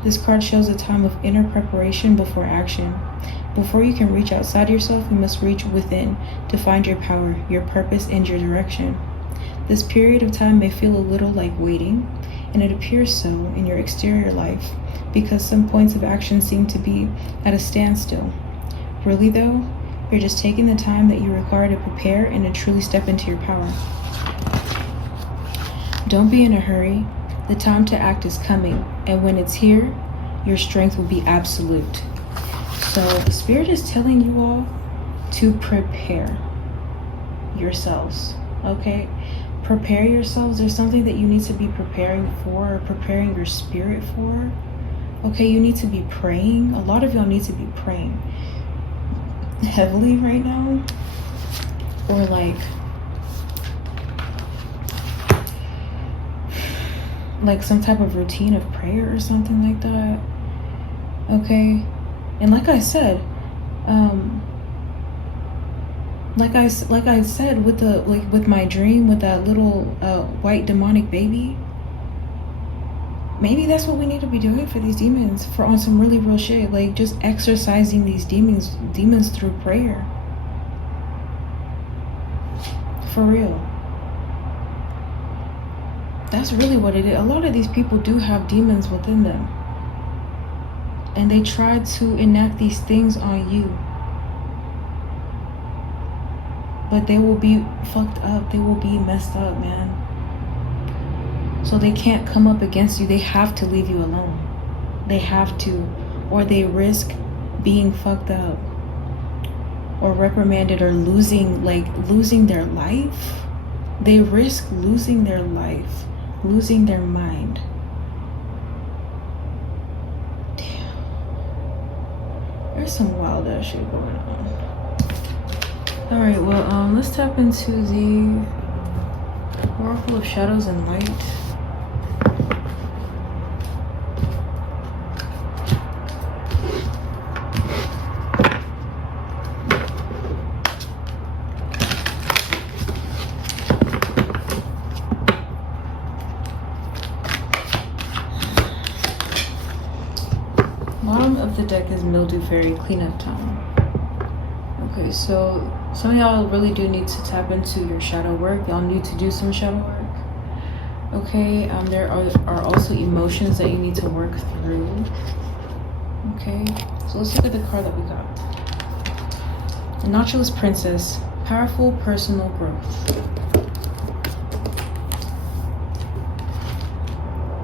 This card shows a time of inner preparation before action. Before you can reach outside yourself, you must reach within to find your power, your purpose, and your direction. This period of time may feel a little like waiting. and it appears so in your exterior life because some points of action seem to be at a standstill. Really though, you're just taking the time that you require to prepare and to truly step into your power. Don't be in a hurry. The time to act is coming, and when it's here, your strength will be absolute. So the Spirit is telling you all to prepare yourselves, okay? Prepare yourselves. There's something that you need to be preparing for, or preparing your spirit for. Okay, you need to be praying. A lot of y'all need to be praying heavily right now, or like some type of routine of prayer or something like that. Okay, and like I said, like I said with my dream with that little white demonic baby, maybe that's what we need to be doing for these demons, for on some really real shit, like just exorcising these demons through prayer. For real. That's really what it is. A lot of these people do have demons within them, and they try to enact these things on you, but they will be fucked up. They will be messed up, man. So they can't come up against you. They have to leave you alone. They have to, or they risk being fucked up or reprimanded or losing their life. They risk losing their life, losing their mind. Damn. There's some wild ass shit going on. Alright, well, let's tap into the Oracle of Shadows and Light. Bottom of the deck is Mildew Fairy Cleanup Time. Okay, so some of y'all really do need to tap into your shadow work. Y'all need to do some shadow work. Okay, there are also emotions that you need to work through. Okay, so let's look at the card that we got. The Nautilus Princess, powerful personal growth.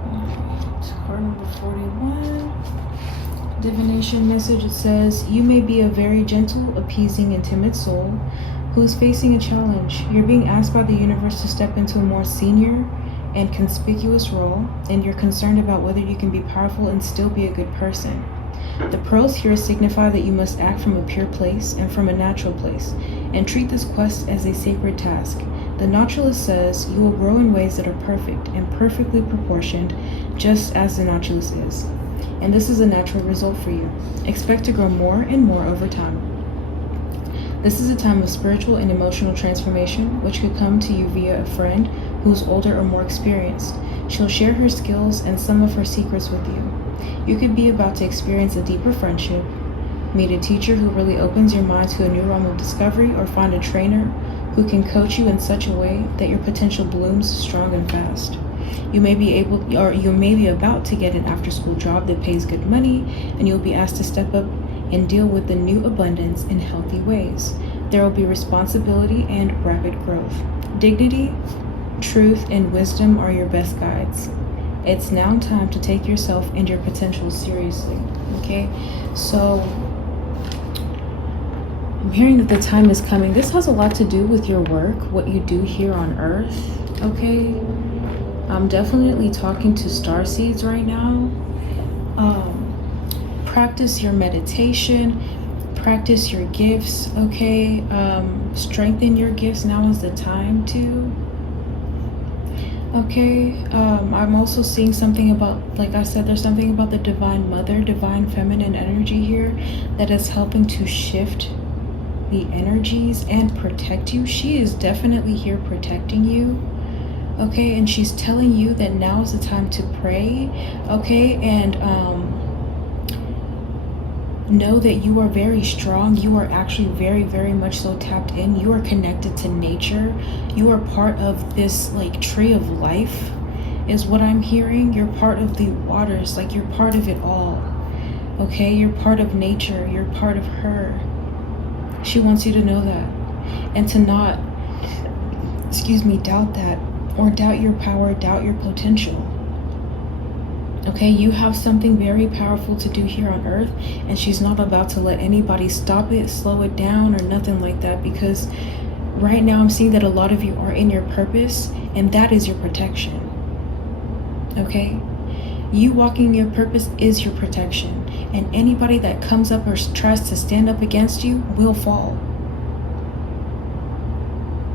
Okay, card number 41. Divination message, it says, you may be a very gentle, appeasing, and timid soul who is facing a challenge. You're being asked by the universe to step into a more senior and conspicuous role, and you're concerned about whether you can be powerful and still be a good person. The pearls here signify that you must act from a pure place and from a natural place, and treat this quest as a sacred task. The Nautilus says you will grow in ways that are perfect and perfectly proportioned, just as the Nautilus is. And this is a natural result for you. Expect to grow more and more over time. This is a time of spiritual and emotional transformation, which could come to you via a friend who's older or more experienced. She'll share her skills and some of her secrets with you. You could be about to experience a deeper friendship, meet a teacher who really opens your mind to a new realm of discovery, or find a trainer who can coach you in such a way that your potential blooms strong and fast. You may be about to get an after-school job that pays good money, and you'll be asked to step up and deal with the new abundance in healthy ways. There will be responsibility and rapid growth. Dignity, truth, and wisdom are your best guides. It's now time to take yourself and your potential seriously. Okay, so I'm hearing that the time is coming. This has a lot to do with your work, what you do here on Earth. Okay, I'm definitely talking to starseeds right now. Practice your meditation, practice your gifts, okay? Strengthen your gifts. Now is the time to. Okay, I'm also seeing something about, like I said, there's something about the Divine Mother, Divine Feminine energy here that is helping to shift the energies and protect you. She is definitely here protecting you. Okay, and she's telling you that now is the time to pray, okay, and know that you are very strong. You are actually very, very much so tapped in. You are connected to nature. You are part of this like tree of life, is what I'm hearing. You're part of the waters, like you're part of it all. Okay, you're part of nature, you're part of her. She wants you to know that, and to not, doubt that, or doubt your power, doubt your potential. Okay, you have something very powerful to do here on earth, and she's not about to let anybody stop it, slow it down, or nothing like that, because right now I'm seeing that a lot of you are in your purpose, and that is your protection. Okay, you walking your purpose is your protection, and anybody that comes up or tries to stand up against you will fall.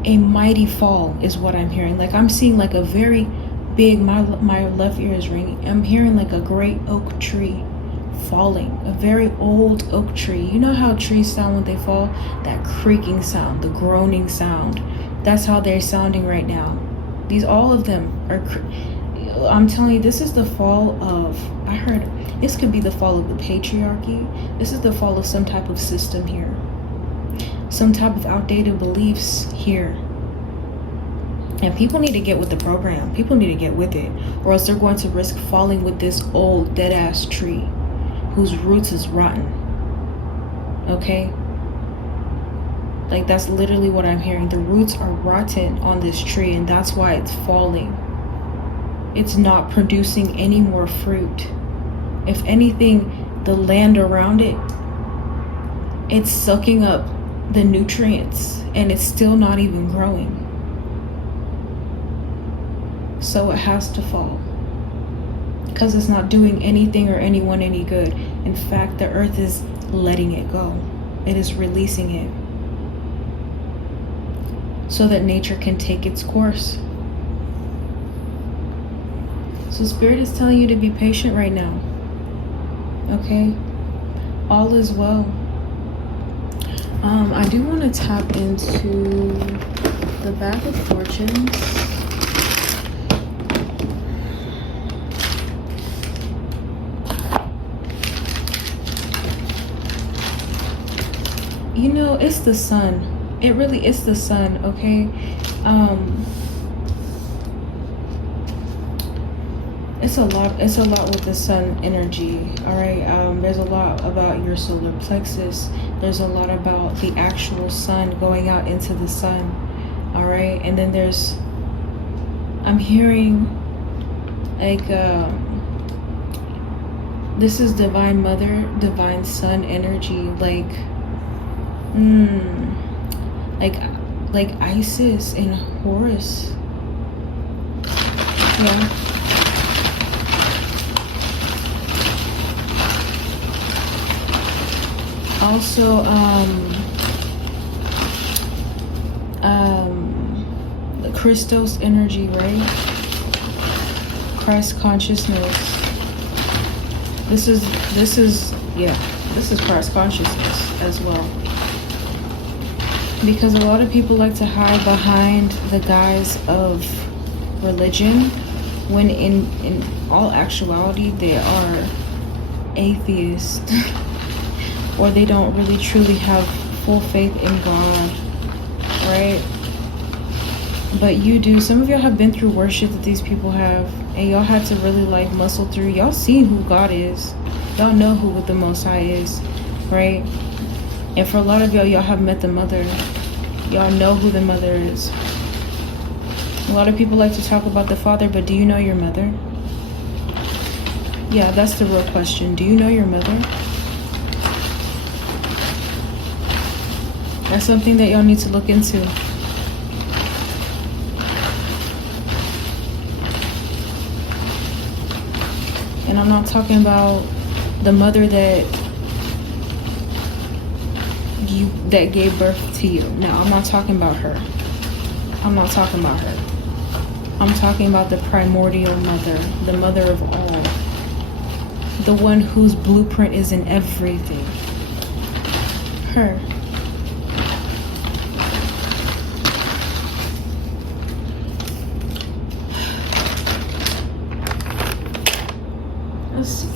A mighty fall is what I'm hearing. Like I'm seeing like a very big, my left ear is ringing. I'm hearing like a great oak tree falling, a very old oak tree. You know how trees sound when they fall? That creaking sound, the groaning sound. That's how they're sounding right now. All of them are, I'm telling you, this is the fall of, I heard, this could be the fall of the patriarchy. This is the fall of some type of system here. Some type of outdated beliefs here. And people need to get with the program. People need to get with it, or else they're going to risk falling with this old dead ass tree whose roots is rotten. Okay? Like that's literally what I'm hearing. The roots are rotten on this tree, and that's why it's falling. It's not producing any more fruit. If anything, the land around it, it's sucking up the nutrients, and it's still not even growing. So it has to fall, because it's not doing anything or anyone any good. In fact, the earth is letting it go. It is releasing it so that nature can take its course. So Spirit is telling you to be patient right now. Okay? All is well. I do want to tap into the Bag of Fortunes. You know, it's the sun. It really is the sun, okay? It's a lot with the sun energy, all right? There's a lot about your solar plexus. There's a lot about the actual sun going out into the sun, all right? And then I'm hearing like, this is Divine Mother, Divine Sun energy, like Isis and Horus. Yeah. Also, the Christos energy, right? Christ consciousness. This is Christ consciousness as well. Because a lot of people like to hide behind the guise of religion, when in all actuality they are atheists. Or they don't really truly have full faith in God, right? But you do. Some of y'all have been through worship that these people have, and y'all had to really like muscle through. Y'all see who God is. Y'all know who the Most High is, right? And for a lot of y'all have met the Mother. Y'all know who the Mother is. A lot of people like to talk about the Father, but do you know your mother? Yeah, that's the real question. Do you know your mother? That's something that y'all need to look into. And I'm not talking about the mother that gave birth to you. No, I'm not talking about her. I'm not talking about her. I'm talking about the primordial mother, the mother of all. The one whose blueprint is in everything. Her. Let's see.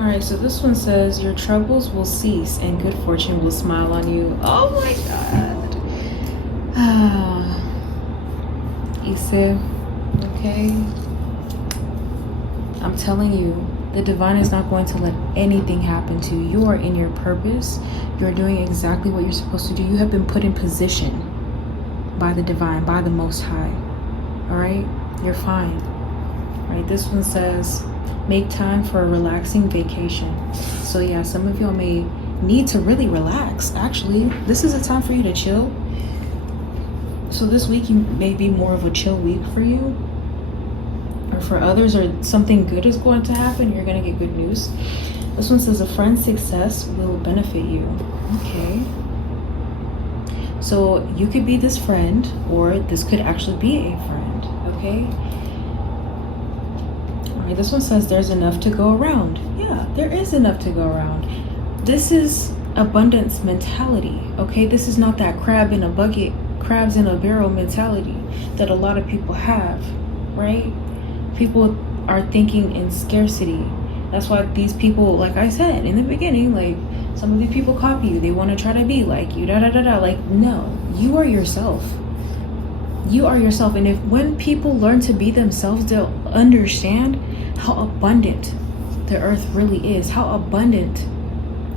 Alright, so this one says, your troubles will cease and good fortune will smile on you. Oh my God. sis. Okay? I'm telling you, the divine is not going to let anything happen to you. You are in your purpose. You're doing exactly what you're supposed to do. You have been put in position by the divine, by the Most High. All right? You're fine. All right? This one says, make time for a relaxing vacation. So yeah, some of y'all may need to really relax. Actually, this is a time for you to chill. So this week may be more of a chill week for you. Or for others, or something good is going to happen. You're going to get good news. This one says a friend's success will benefit you. Okay. So you could be this friend, or this could actually be a friend. Okay. All right. This one says there's enough to go around. Yeah, there is enough to go around. This is abundance mentality. Okay. This is not that crab in a bucket, crabs in a barrel mentality that a lot of people have. Right? People are thinking in scarcity. That's why these people, like I said in the beginning, like some of these people copy you. They want to try to be like you, Like, no, you are yourself. You are yourself. And when people learn to be themselves, they'll understand how abundant the earth really is, how abundant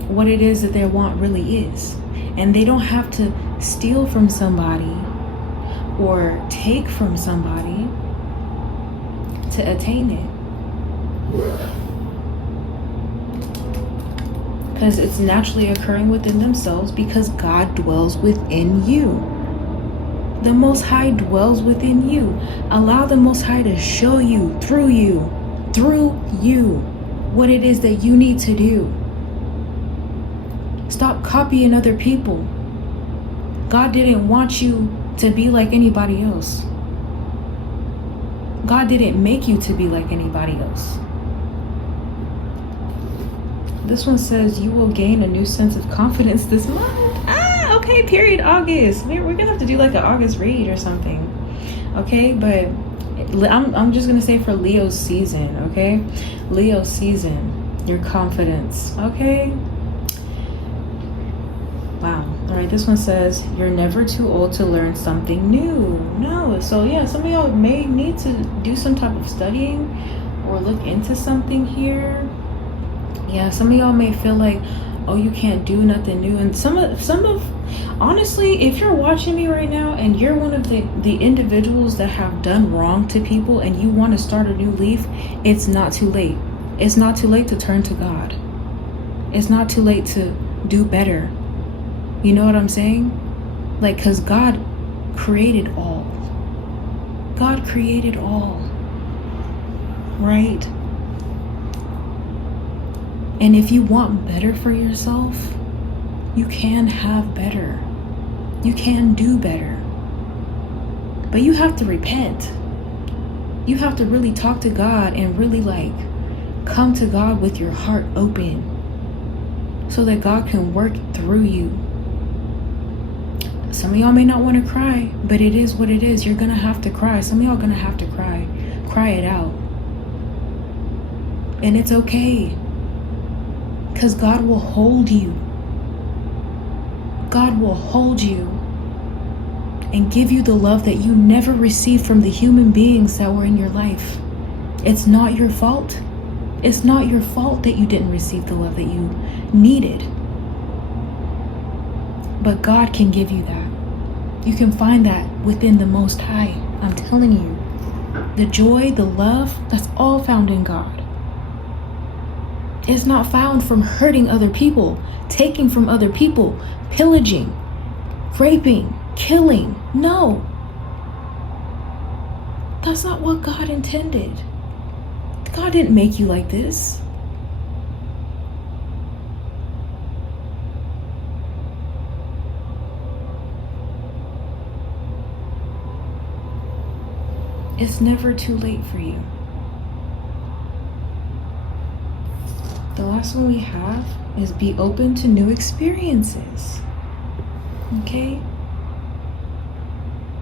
what it is that they want really is. And they don't have to steal from somebody or take from somebody to attain it, because it's naturally occurring within themselves, because God dwells within you. The Most High dwells within you. Allow the Most High to show you, through you, what it is that you need to do. Stop copying other people. God didn't want you to be like anybody else. God didn't make you to be like anybody else. This one says you will gain a new sense of confidence this month. Okay, period, August. We're gonna have to do like an August read or something. Okay, but I'm just gonna say for Leo's season, okay? Leo season, your confidence, okay? Wow. All right, this one says you're never too old to learn something new. No. So yeah, some of y'all may need to do some type of studying or look into something here. Yeah, some of y'all may feel like, oh, you can't do nothing new. And some of honestly, if you're watching me right now and you're one of the individuals that have done wrong to people and you want to start a new leaf, it's not too late. It's not too late to turn to God. It's not too late to do better. You know what I'm saying? Like, because God created all. God created all. Right? And if you want better for yourself, you can have better. You can do better. But you have to repent. You have to really talk to God and really like come to God with your heart open so that God can work through you. Some of y'all may not want to cry, but it is what it is. You're going to have to cry. Some of y'all are going to have to cry. Cry it out. And it's okay. Because God will hold you. God will hold you and give you the love that you never received from the human beings that were in your life. It's not your fault. It's not your fault that you didn't receive the love that you needed. But God can give you that. You can find that within the Most High. I'm telling you. The joy, the love, that's all found in God. It's not found from hurting other people, taking from other people, pillaging, raping, killing. No. That's not what God intended. God didn't make you like this. It's never too late for you. The last one we have is be open to new experiences. Okay?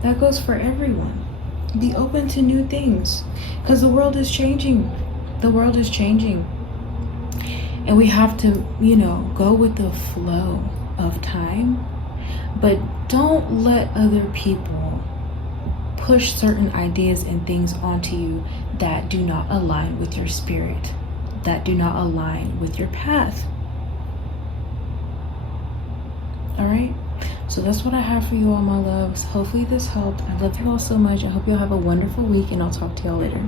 That goes for everyone. Be open to new things because the world is changing. The world is changing. And we have to, go with the flow of time. But don't let other people push certain ideas and things onto you that do not align with your spirit, that do not align with your path. All right, so that's what I have for you all, my loves. Hopefully this helped. I love you all so much. I hope you all have a wonderful week, and I'll talk to y'all later.